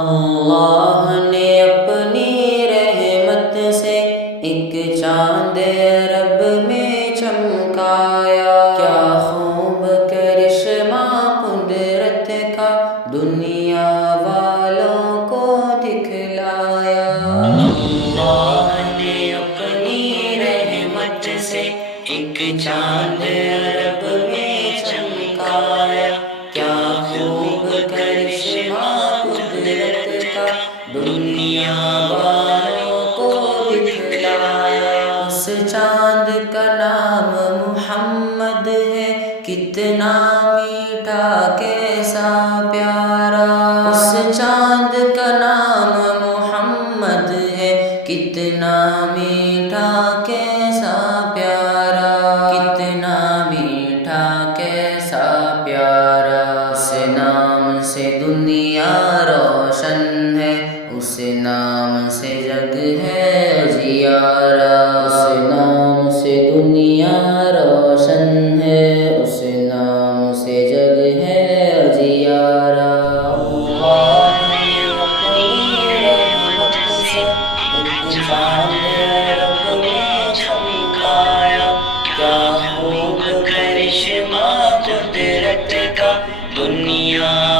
اللہ نے اپنی رحمت سے ایک چاند عرب میں چمکایا، کیا خوب کرشمہ قدرت کا دنیا والوں کو دکھلایا۔ اللہ نے اپنی رحمت سے ایک چاند عرب میں چمکایا، کیا خوب کرشمہ قدرت کا دنیا والوں کو دکھلایا۔ اس چاند کا نام محمد ہے، کتنا میٹھا کیسا پیارا۔ اس چاند کا نام محمد ہے، کتنا میٹھا کیسا پیارا، کتنا میٹھا کیسا پیارا۔ اس نام سے دنیا روشن ہے، اس نام سے جگ ہے اجیارا۔ اس نام سے دنیا روشن ہے، اس نام سے جگ ہے اجیارا۔ اللہ نے اپنی رحمت سے ایک چاند عرب میں چمکایا، کیا خوب کرشمہ قدرت کا دنیا